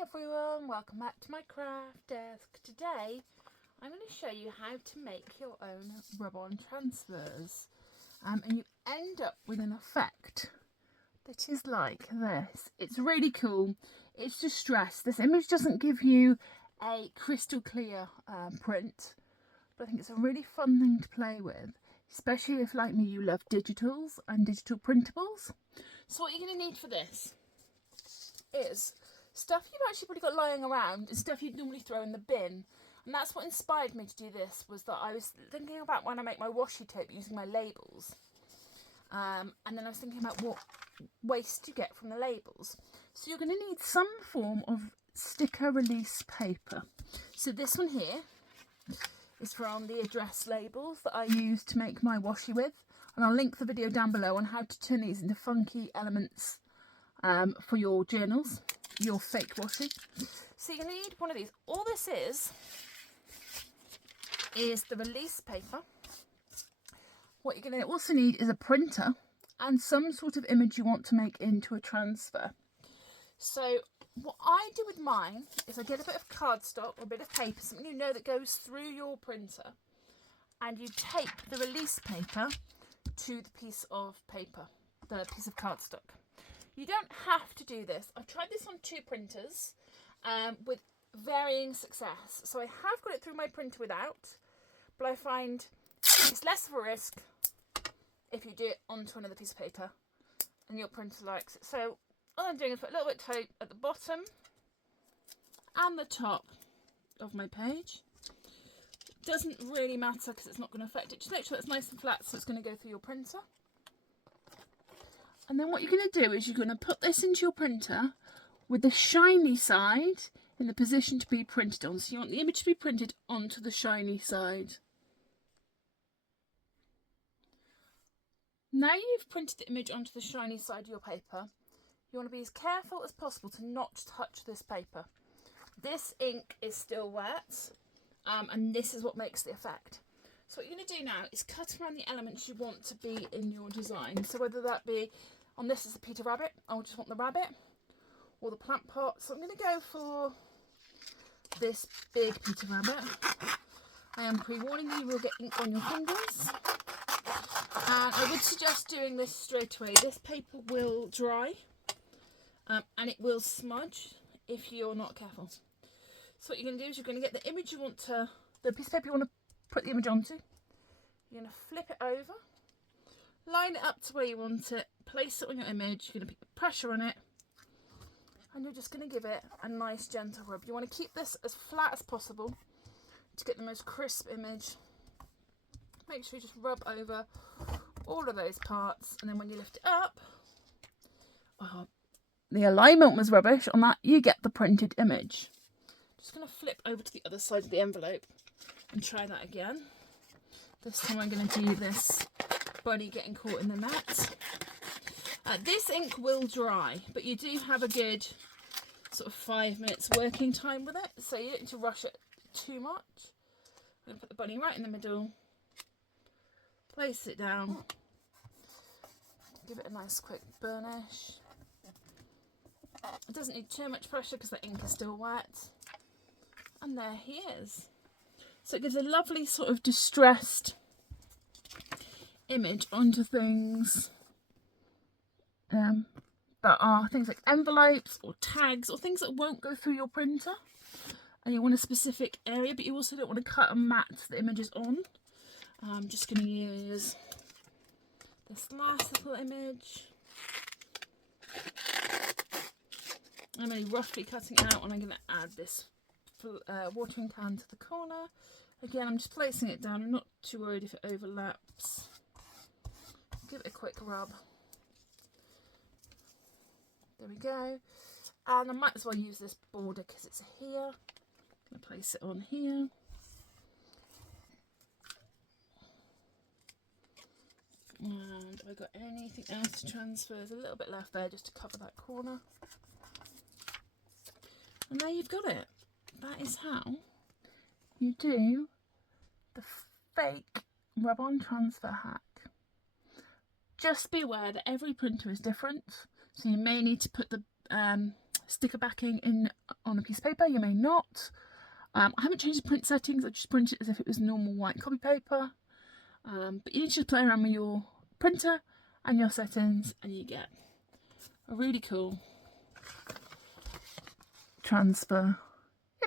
everyone, welcome back to my craft desk. Today I'm going to show you how to make your own rub-on transfers and you end up with an effect that is like this. It's really cool, it's distressed. This image doesn't give you a crystal clear print, but I think it's a really fun thing to play with, especially if, like me, you love digitals and digital printables. So what you're going to need for this is stuff you've actually probably got lying around and stuff you'd normally throw in the bin. And that's what inspired me to do this, was that I was thinking about when I make my washi tape using my labels. And then I was thinking about what waste you get from the labels. So you're going to need some form of sticker release paper. So this one here is from the address labels that I use to make my washi with. And I'll link the video down below on how to turn these into funky elements for your journals, your fake washi. So you're going to need one of these. All this is the release paper. What you're going to also need is a printer and some sort of image you want to make into a transfer. So what I do with mine is I get a bit of cardstock or a bit of paper, something you know that goes through your printer, and you tape the release paper to the piece of paper, the piece of cardstock. You don't have to do this. I've tried this on 2 printers with varying success. So I have got it through my printer without, but I find it's less of a risk if you do it onto another piece of paper and your printer likes it. So all I'm doing is put a little bit of tape at the bottom and the top of my page. It doesn't really matter because it's not going to affect it. Just make sure it's nice and flat so it's going to go through your printer. And then what you're going to do is you're going to put this into your printer with the shiny side in the position to be printed on. So you want the image to be printed onto the shiny side. Now you've printed the image onto the shiny side of your paper, you want to be as careful as possible to not touch this paper. This ink is still wet, and this is what makes the effect. So what you're going to do now is cut around the elements you want to be in your design. So whether that be, on this is a Peter Rabbit, I just want the rabbit, or the plant pot. So I'm going to go for this big Peter Rabbit. I am pre-warning you will get ink on your fingers. And I would suggest doing this straight away. This paper will dry and it will smudge if you're not careful. So what you're going to do is you're going to get the image you want to, the piece of paper you want to put the image onto. You're going to flip it over, line it up to where you want it, place it on your image. You're going to put pressure on it, and you're just going to give it a nice gentle rub. You want to keep this as flat as possible to get the most crisp image. Make sure you just rub over all of those parts, and then when you lift it up, oh, the alignment was rubbish on that, you get the printed image. Just going to flip over to the other side of the envelope and try that again. This time I'm going to do this bunny getting caught in the net. This ink will dry, but you do have a good sort of 5 minutes working time with it, so you don't need to rush it too much. I'm going to put the bunny right in the middle, place it down, give it a nice quick burnish. It doesn't need too much pressure because the ink is still wet. And there he is. So it gives a lovely sort of distressed image onto things that are things like envelopes or tags or things that won't go through your printer. And you want a specific area, but you also don't want to cut and mat the images on. I'm just going to use this last little image. I'm only roughly cutting it out, and I'm going to add this watering can to the corner. Again, I'm just placing it down. I'm not too worried if it overlaps. Give it a quick rub. There we go. And I might as well use this border because it's here. I'm going to place it on here. And have I got anything else to transfer? There's a little bit left there just to cover that corner. And there you've got it. That is how you do the fake rub-on transfer hack. Just be aware that every printer is different, so you may need to put the sticker backing in on a piece of paper, you may not. I haven't changed the print settings, I just printed it as if it was normal white copy paper. But you need to just play around with your printer and your settings and you get a really cool transfer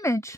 image.